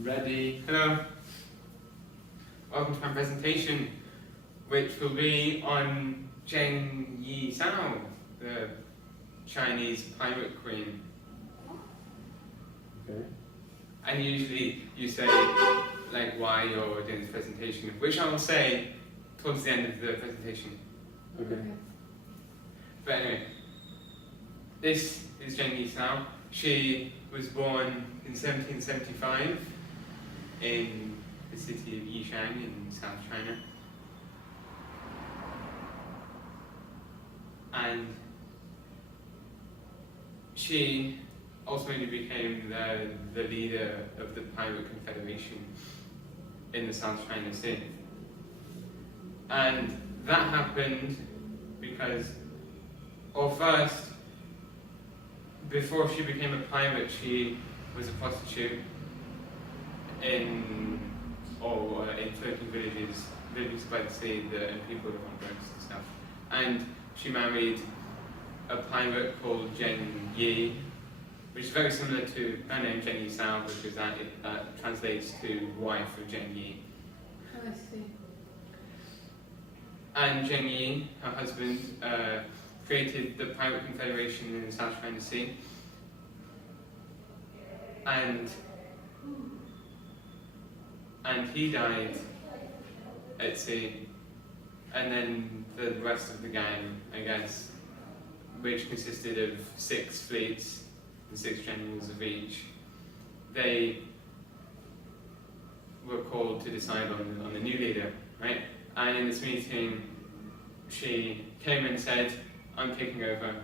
Ready. Hello. Welcome to my presentation, which will be on Zheng Yi Sao, the Chinese pirate queen. Okay. And usually you say like why you're doing this presentation, which I will say towards the end of the presentation. Okay. But anyway, this is Zheng Yi Sao. She was born in 1775 in the city of Yishang in South China. And she ultimately became the leader of the Pirate Confederation in the South China Sea. And that happened because, or first, before she became a pirate, she was a prostitute in floating villages by the sea, and people live on boats and stuff. And she married a pirate called Zheng Yi, which is very similar to her name, Zheng Yi Sao, because that translates to wife of Zheng Yi. I see. And Zheng Yi, her husband, created the Pirate Confederation in the South China Sea. And he died at sea. And then the rest of the gang, I guess, which consisted of 6 fleets and 6 generals of each, they were called to decide on the new leader, right? And in this meeting, she came and said, "I'm taking over,"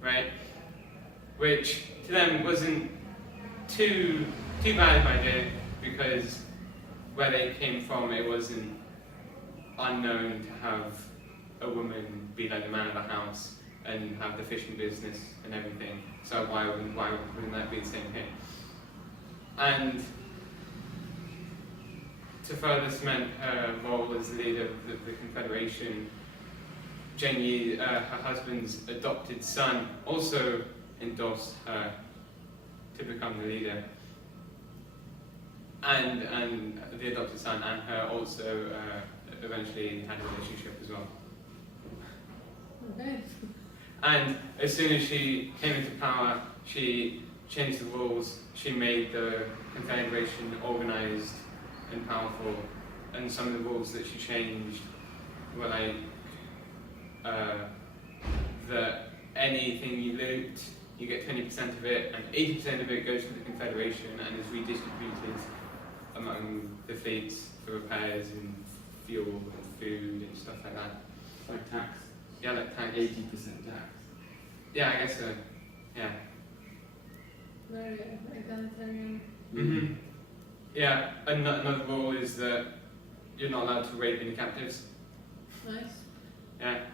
right? Which to them wasn't too bad of an idea, because where they came from, it wasn't unknown to have a woman be like the man of the house and have the fishing business and everything. So why wouldn't that be the same here? And to further cement her role as the leader of the Confederation, Zheng Yi, her husband's adopted son, also endorsed her to become the leader. And the adopted son and her also eventually had a relationship as well. Okay. And as soon as she came into power, she changed the rules. She made the Confederation organized and powerful. And some of the rules that she changed were like that anything you loot, you get 20% of it, and 80% of it goes to the Confederation and is redistributed among the fleets for repairs and fuel and food and stuff like that. Like tax. Yeah, like tax. 80% tax. Yeah, I guess so. Yeah. Very egalitarian. Mm-hmm. Yeah, another rule is that you're not allowed to rape any captives. Nice. Yeah.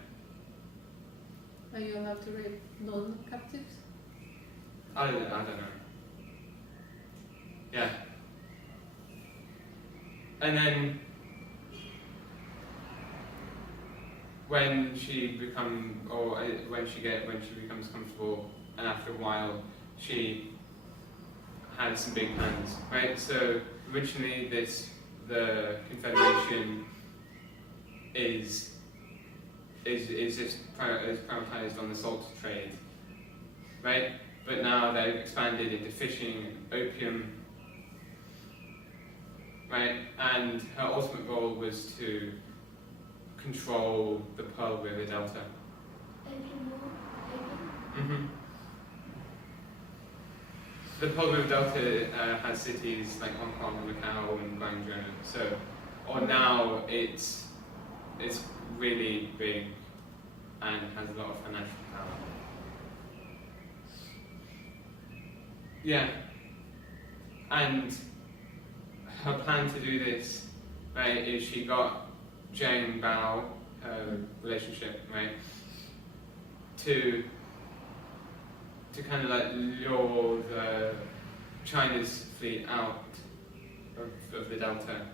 Are you allowed to rape non-captives? I don't know. Yeah. And then when she becomes comfortable, and after a while, she had some big plans, right? So originally, the Confederation is prioritized on the salt trade, right? But now they've expanded into fishing and opium, right? And her ultimate goal was to control the Pearl River Delta. Mm-hmm. The Pearl River Delta has cities like Hong Kong, Macau, and Guangzhou. So, now it's really big and has a lot of financial power. Yeah, and her plan to do this, right, is she got Zheng Bao, her relationship, right, to kind of like lure the China's fleet out of the delta.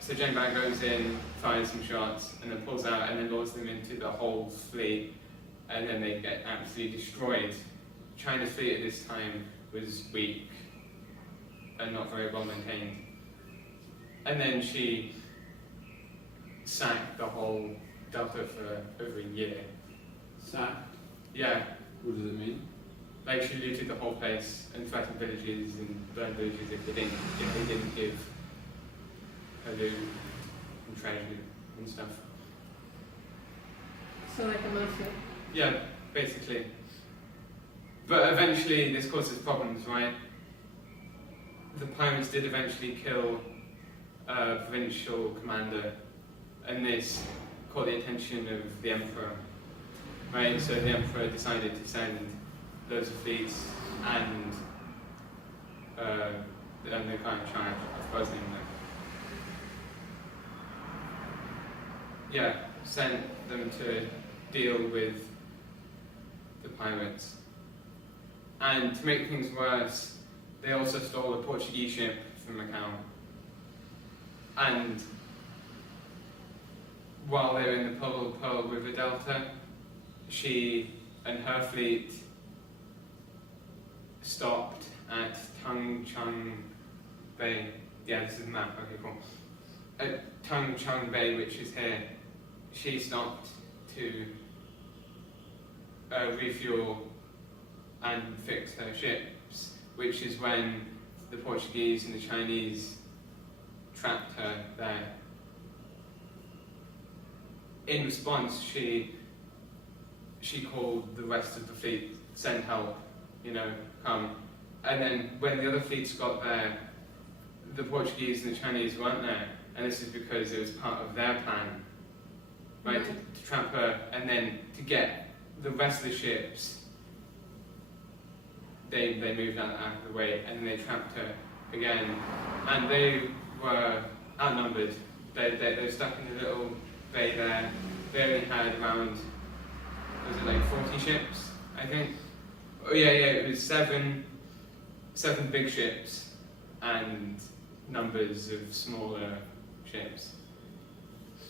So Zheng Bao goes in, fires some shots, and then pulls out, and then lures them into the whole fleet, and then they get absolutely destroyed. China's fleet at this time was weak, and not very well maintained. And then she sacked the whole delta for over a year. Sacked? Yeah, What does it mean? like she looted the whole place and threatened villages and burned villages if they didn't give her loot and treasure and stuff. So like a mafia. Yeah, basically. But eventually this causes problems, right? The pirates did eventually kill a provincial commander, and this caught the attention of the emperor, right? So the emperor decided to send loads of fleets and the guy in charge, I suppose name them. Yeah, sent them to deal with the pirates. And to make things worse, they also stole a Portuguese ship from Macau. And while they were in the Pearl River Delta, she and her fleet stopped at Tung Chung Bay. Yeah, this is the map, okay, cool. At Tung Chung Bay, which is here, she stopped to refuel and fix her ships, which is when the Portuguese and the Chinese trapped her there. In response, she called the rest of the fleet, send help, come. And then when the other fleets got there, the Portuguese and the Chinese weren't there, and this is because it was part of their plan, right, to trap her, and then to get the rest of the ships, they moved out of the way, and then they trapped her again, and they were outnumbered. They were stuck in a little bay there. They only had around, was it like 40 ships, I think? Oh yeah, it was seven big ships and numbers of smaller ships.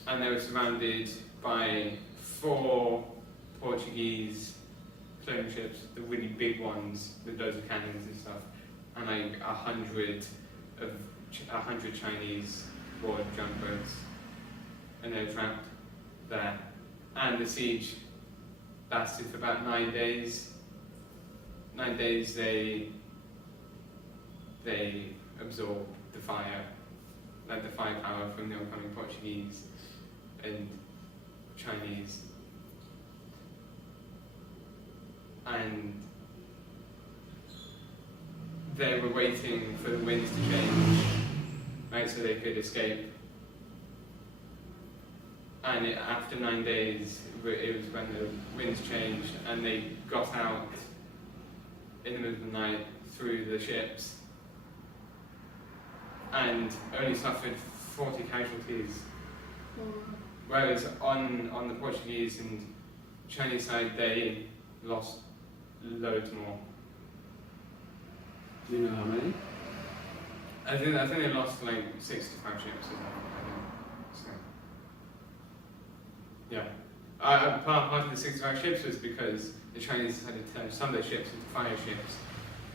And they were surrounded by 4 Portuguese clone ships, the really big ones with loads of cannons and stuff, and like 100 Chinese board junk boats, and they were trapped there. And the siege lasted for about 9 days. 9 days they absorbed the fire, like the firepower from the oncoming Portuguese and Chinese. And they were waiting for the winds to change, right, so they could escape. And after 9 days, it was when the winds changed, and they got out in the middle of the night through the ships, and only suffered 40 casualties. Whereas on the Portuguese and Chinese side, they lost loads more. Do you know how many? I think they lost like 65 ships or something. So, yeah. Part of the 65 ships was because the Chinese decided to turn some of their ships into fire ships,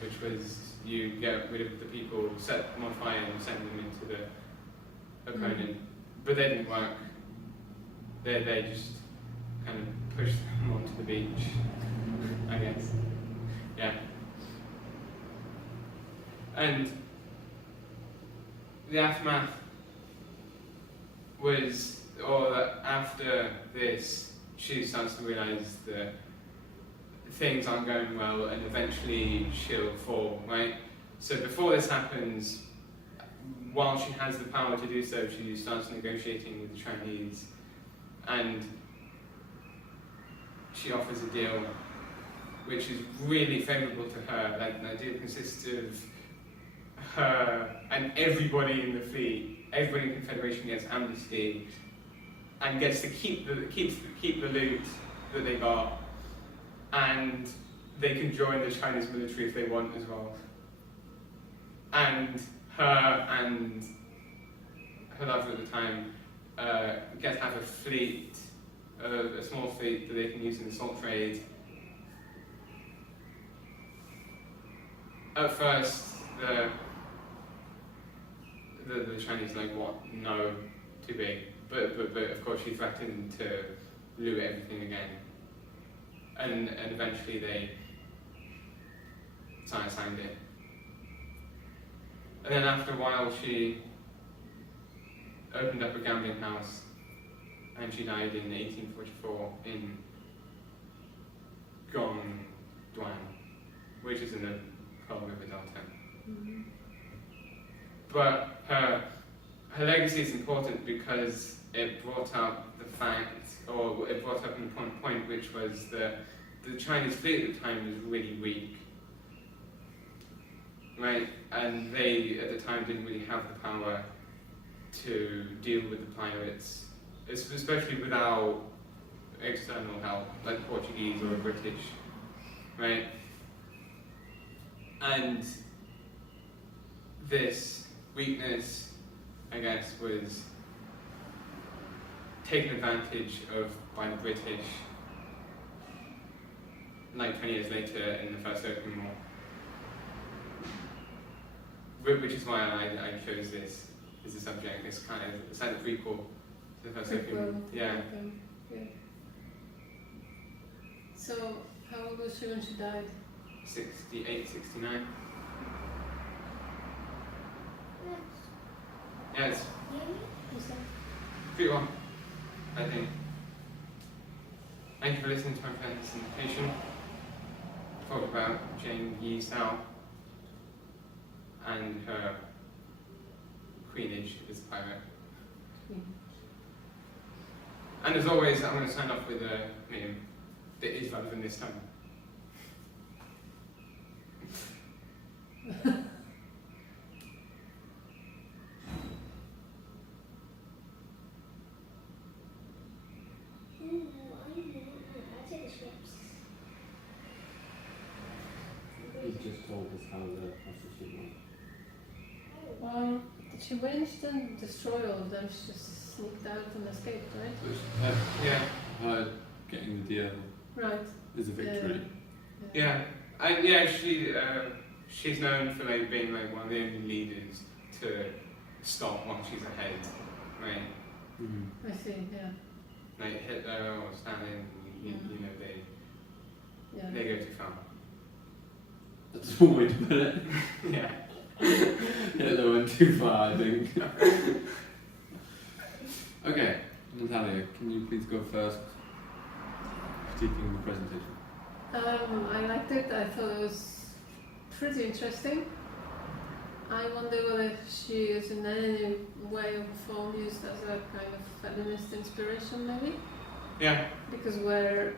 which was you get rid of the people, set them on fire, and send them into the opponent. But they didn't work. They just kind of pushed them onto the beach, I guess. Yeah. And the aftermath was, or after this, she starts to realise that things aren't going well, and eventually she'll fall, right? So before this happens, while she has the power to do so, she starts negotiating with the Chinese, and she offers a deal which is really favourable to her. Like, the deal consists of her and everybody in the fleet, everybody in the Confederation gets amnesty and gets to keep the loot that they got, and they can join the Chinese military if they want as well. And her and her lover at the time get to have a fleet, a small fleet that they can use in the salt trade. At first, the Chinese want no too big, but of course she threatened to loot everything again, and eventually they signed it. And then after a while she opened up a gambling house, and she died in 1844 in Gongduan, which is in the Pearl River Delta. Mhm. But her legacy is important because it brought up the fact, or it brought up an important point, which was that the Chinese fleet at the time was really weak, right? And they, at the time, didn't really have the power to deal with the pirates, especially without external help, like Portuguese or British, right? And this weakness, I guess, was taken advantage of by the British like 20 years later in the First Opium War. Which is why I chose this as a subject. It's kind of, it's like a prequel to the First Opium War. Yeah. Yeah. So, how old was she when she died? 68, 69. Yeah, it's Was that? pretty well, I think. Thank you for listening to my presentation. Talk about Zheng Yi Sao and her queenage as a pirate. And as always, I'm going to sign off with a name that is relevant this time. You just told us how the prostitute went. She managed to destroy all of them. She just sneaked out and escaped, right? Yeah. Her getting the deal Right. is a victory. Yeah. She's known for being one of the only leaders to stop once she's ahead, right? Mm-hmm. I see. Yeah. Like Hitler or Stalin, you know, Yeah. they go too far. That's one way to put it. Yeah. Hitler went too far, I think. Okay, Natalia, can you please go first? Critiquing the presentation. I liked it. I thought it was pretty interesting. I wonder whether she is in any way or form used as a kind of feminist inspiration, maybe? Yeah. Because where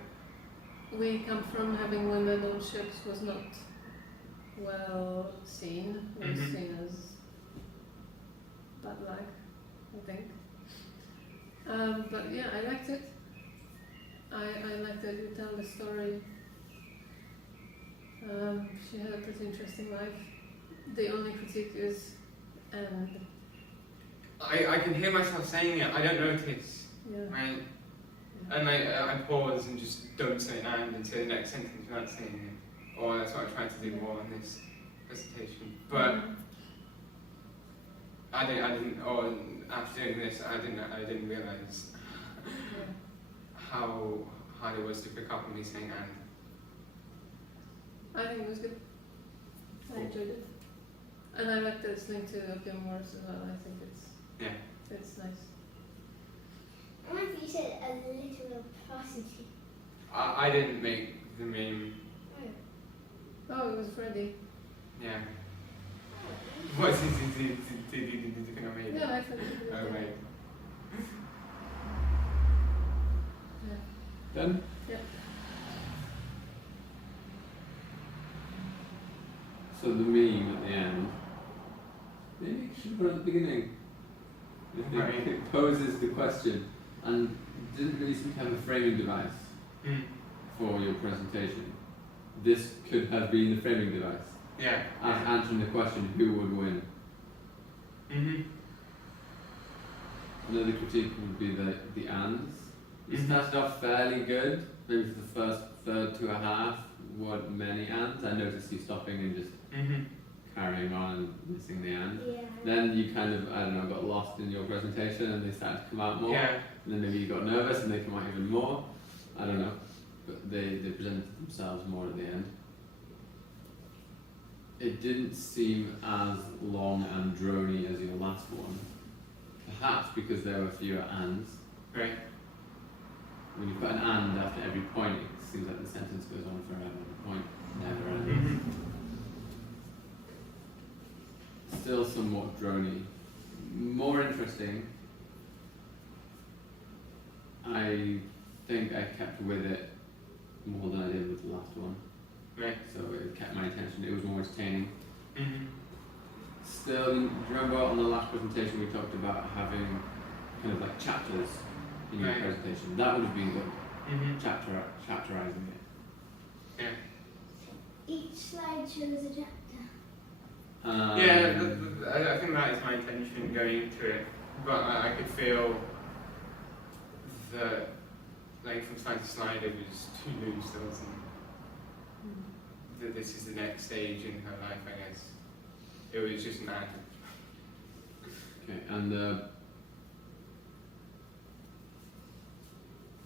we come from, having women on ships was not well seen. It was seen as bad luck, I think. But yeah, I liked it. I liked that you tell the story. She had a pretty interesting life. The only critique is, and I can hear myself saying it, I don't notice, yeah, right? And I pause and just don't say and say the next sentence without saying it. Or that's what I tried to do more in this presentation. But I didn't, or after doing this, I didn't realise how hard it was to pick up on me saying and. I think it was good. I enjoyed it. And I like that it's linked to Opium Wars as well. I think it's nice. I like that you said a literal prostitute. I didn't make the meme. Oh, it was Freddy. Yeah. What did you think I made? Yeah, I thought it was Oh, good. wait. Yeah. Done? Yeah. So the meme at the end, maybe you should put it at the beginning. Right. It poses the question and didn't really seem to have a framing device for your presentation. This could have been the framing device. Yeah. As answering the question, who would win? Another critique would be the ands. You started off fairly good, maybe for the first third to a half, what many ands. I noticed you stopping and just carrying on and missing the and. Yeah. Then you kind of, I don't know, got lost in your presentation and they started to come out more. Yeah. And then maybe you got nervous and they come out even more. I don't know. But they presented themselves more at the end. It didn't seem as long and drony as your last one. Perhaps because there were fewer ands. Right. When you put an and after every point, it seems like the sentence goes on forever. The point never ends. Still somewhat drony. More interesting. I think I kept with it more than I did with the last one. Right. So it kept my attention. It was more entertaining. Mm-hmm. Still, do you remember on the last presentation we talked about having kind of like chapters in your Right. presentation? That would have been good. Mm-hmm. Chapterizing it. Yeah. Each slide shows a chapter. Yeah, I think that is my intention going into it. But I could feel that, like, from slide to slide, it was too loose. There wasn't. That this is the next stage in her life, I guess. It was just an ad. Okay, and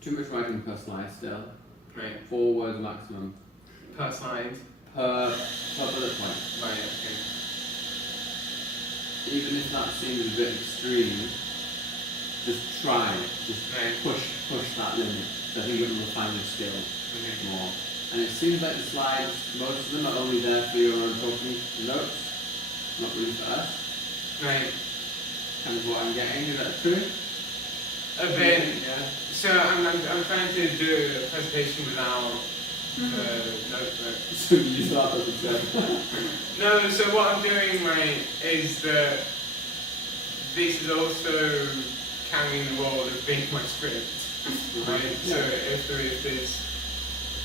too much writing per slide still. Right. 4 words maximum Per slide. per bullet point. Right, okay. Even if that seems a bit extreme, just try it. Just Right. push that limit. So I think it will refine your skill Okay. more. And it seems like the slides, most of them are only there for your own talking notes, not really for us. Right. Kind of what I'm getting. Is that true? A bit. Yeah. So I'm trying to do a presentation without notebook. So you start up and say. No, so what I'm doing, right, is that this is also carrying the role of being my script, right? Yeah. So if there's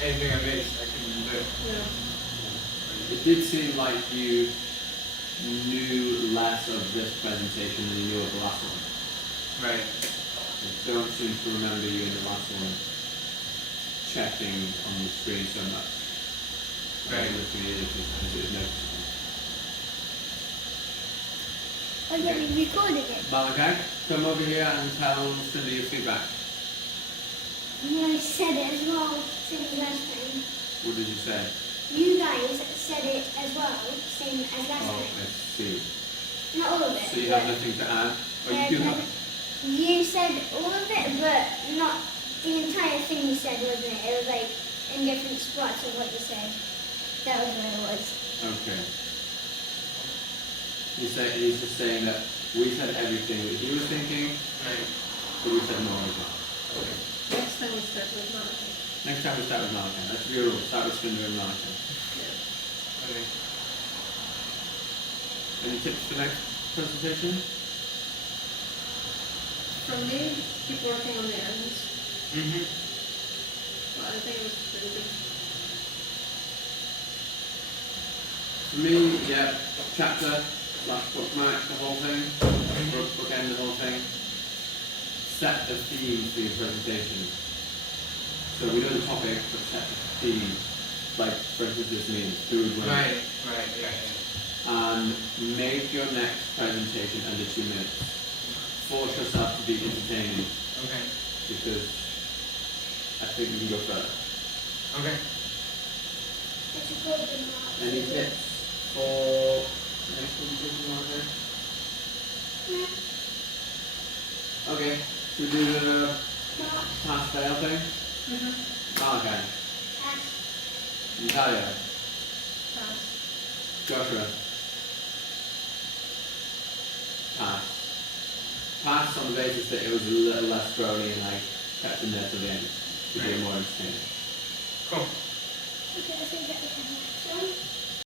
anything I missed, I can do it. Yeah. It did seem like you knew less of this presentation than you knew of the last one. Right. I don't seem to remember you in the last one checking on the screen so much. Right. Looking at it as it noticed. Oh yeah, we recorded it. Malachi, come over here and tell Cindy your feedback. I said it as well, same as last time. What did you say? You guys said it as well, same as last Oh, time. I see. Not all of it. So you but have nothing to add? Or you do have? you said all of it, but not the entire thing you said, wasn't it? It was like in different spots of what you said. That was what it was. Okay. He's just saying that we said everything that he was thinking, Right. but we said more as well. Okay. Next time we start with Malachi. Next time we start with Malachi. That's your rule. Start with Surinder and Malachi. Yeah. Okay. Any tips for next presentation? From me, keep working on the ends. Mm-hmm. But I think it was pretty good. For me, yeah, chapter, / bookmark, the whole thing, bookend the whole thing. Set the theme for your presentation. So we know the topic, but set the theme. Like, for instance, this means food, women. Right, yeah. And make your next presentation under 2 minutes. Force yourself to be entertaining, Okay. because I think you can go further. Okay. It's a good one. Any tips for next presentation, Malachi? No. Okay, so do the No. pass-fail thing. Malachi, Pass. Natalia, Pass. Joshua. Pass. Pass on the basis that it was a little less drony and like kept in there to the end to be Right. more entertaining. Cool. Okay, so you get the camera.